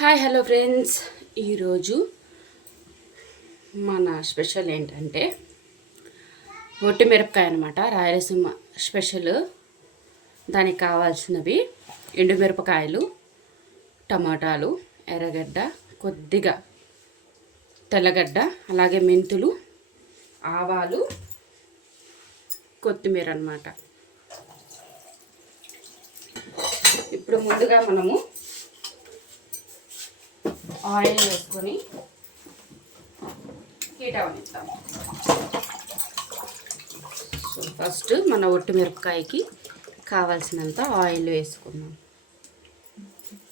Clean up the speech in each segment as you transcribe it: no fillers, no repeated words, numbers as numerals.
Hi hello friends, ఈరోజు మన special ఏంటంటే ఒట్టి మిరపకాయ అనమాట. రాయలసీమ స్పెషల్. దానికి కావాల్సినవి ఎండుమిరపకాయలు, టమాటాలు, ఎర్రగడ్డ, కొద్దిగా తెల్లగడ్డ, అలాగే మెంతులు, ఆవాలు, కొత్తిమీర అన్నమాట. ఇప్పుడు ముందుగా మనము ఆయిల్ వేసుకొని హీట్ అవనిస్తాం. సో ఫస్ట్ మన ఒట్టి మిరపకాయకి కావాల్సినంత ఆయిల్ వేసుకుందాం.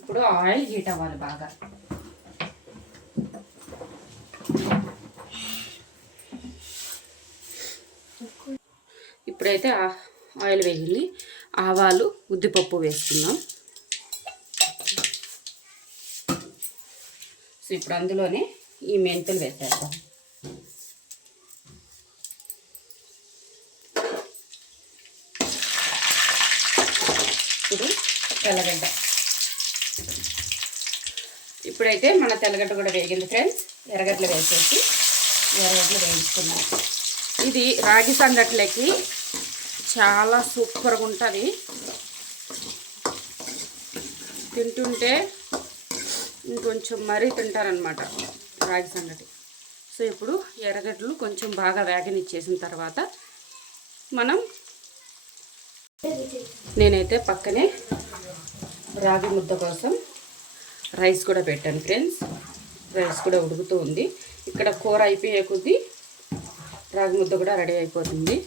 ఇప్పుడు ఆయిల్ హీట్ అవ్వాలి బాగా. ఇప్పుడైతే ఆయిల్ వేగింది. ఆవాలు, ఉద్దిపప్పు వేసుకుందాం. సో ఇప్పుడు అందులోనే ఈ మెంతులు వేసేద్దాం. ఇప్పుడు తెల్లగడ్డ. ఇప్పుడైతే మన తెల్లగడ్డ కూడా వేగింది ఫ్రెండ్స్. ఎర్రగడ్డలు వేసేసి ఎర్రగడ్డలు వేయించుకున్నాం. ఇది రాగి సంగట్లకి చాలా సూపర్గా ఉంటుంది. తింటుంటే ఇంకొంచెం మరీ తింటారనమాట రాగి సంగటి. సో ఇప్పుడు ఎర్రగడ్డలు కొంచెం బాగా వేగనిచ్చేసిన తర్వాత నేనైతే పక్కనే రాగి ముద్ద కోసం రైస్ కూడా పెట్టాను ఫ్రెండ్స్. రైస్ కూడా ఉడుకుతూ ఉంది. ఇక్కడ కూర అయిపోయే కొద్దీ రాగి ముద్ద కూడా రెడీ అయిపోతుంది.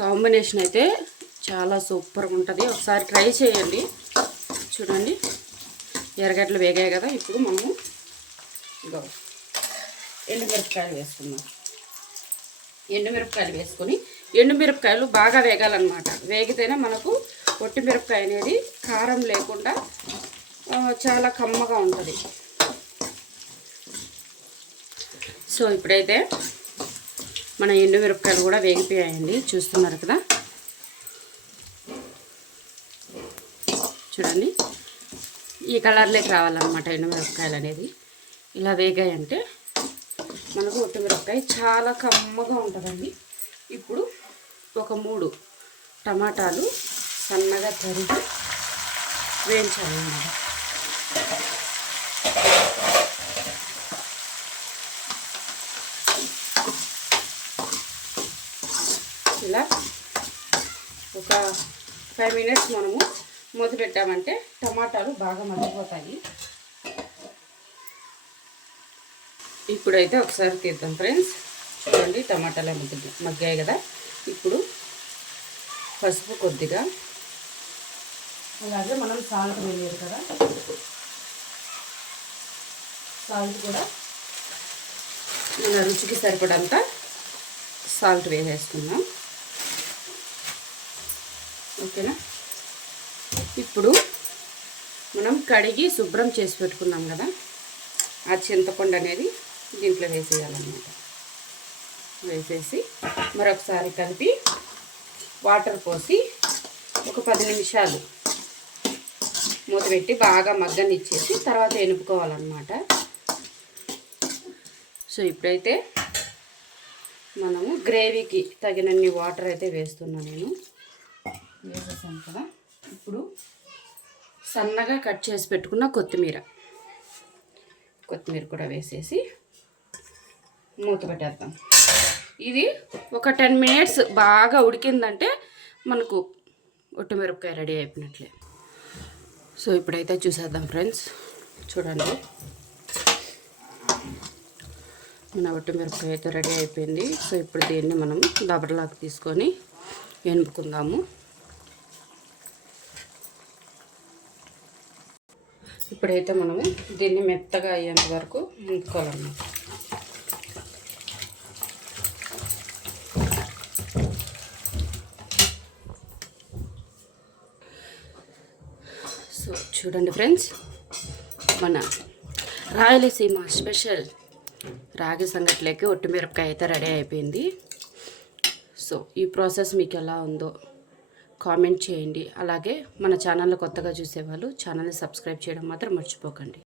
కాంబినేషన్ అయితే చాలా సూపర్గా ఉంటుంది. ఒకసారి ట్రై చేయండి. చూడండి, ఎర్రగడ్డలు వేగాయి కదా. ఇప్పుడు మనము ఎండుమిరపకాయలు వేసుకుందాం. ఎండుమిరపకాయలు వేసుకొని ఎండుమిరపకాయలు బాగా వేగాలన్నమాట. వేగితేనే మనకు ఒట్టి మిరపకాయ అనేది కారం లేకుండా చాలా కమ్మగా ఉంటుంది. సో ఇప్పుడైతే మన ఎండుమిరపకాయలు కూడా వేగిపోయాయండి. చూస్తున్నారు కదా, చూడండి ఈ కలర్లోకి రావాలన్నమాట ఎండుమిరపకాయలు అనేది. ఇలా వేగాయంటే మనకు ఒట్టి మిరపకాయ చాలా కమ్మగా ఉంటుందండి. ఇప్పుడు ఒక 3 టమాటాలు సన్నగా తరిగి వేయించాలన్నమాట. ఇలా ఒక 5 మినిట్స్ మనము మూత పెట్టామంటే టమాటాలు బాగా మగ్గిపోతాయి. ఇప్పుడైతే ఒకసారి తీద్దాం ఫ్రెండ్స్. చూడండి, టమాటాలు మగ్గాయి కదా. ఇప్పుడు పసుపు కొద్దిగా, అలాగే మనం సాల్ట్ వేయలేదు కదా, సాల్ట్ కూడా మన రుచికి సరిపడంత సాల్ట్ వేసేసుకుందాం. ఓకేనా. ఇప్పుడు మనం కడిగి శుభ్రం చేసి పెట్టుకున్నాం కదా, ఆ చింతపండు అనేది దీంట్లో వేసేయాలన్నమాట. వేసేసి మరొకసారి కలిపి వాటర్ పోసి ఒక 10 నిమిషాలు మూత పెట్టి బాగా మగ్గనిచ్చేసి తర్వాత ఎనుపుకోవాలన్నమాట. సో ఇప్పుడైతే మనము గ్రేవీకి తగినన్ని వాటర్ అయితే వేస్తున్నాను నేను. వేసేసాను కదా. ఇప్పుడు సన్నగా కట్ చేసి పెట్టుకున్న కొత్తిమీర కూడా వేసేసి మూత పెట్టేద్దాం. ఇది ఒక 10 మినిట్స్ బాగా ఉడికిందంటే మనకు ఒట్టి మిరపకాయ రెడీ అయిపోయినట్లే. సో ఇప్పుడైతే చూసేద్దాం ఫ్రెండ్స్. చూడండి, మన ఒట్టి మిరపకాయ అయితే రెడీ అయిపోయింది. సో ఇప్పుడు దీన్ని మనం దబరలాగా తీసుకొని ఎనుపుకుందాము. ఇప్పుడైతే మనము దీన్ని మెత్తగా అయ్యేంత వరకు ఎనుపుకోవాలన్నమాట. సో చూడండి ఫ్రెండ్స్, మన రాయలసీమ స్పెషల్ రాగి సంగట్లోకి ఒట్టి మిరపకాయ అయితే రెడీ అయిపోయింది. సో ఈ ప్రాసెస్ మీకు ఎలా ఉందో కామెంట్ చేయండి. అలాగే మన ఛానల్లో కొత్తగా చూసేవాళ్ళు ఛానల్ని సబ్స్క్రైబ్ చేయడం మాత్రం మర్చిపోకండి.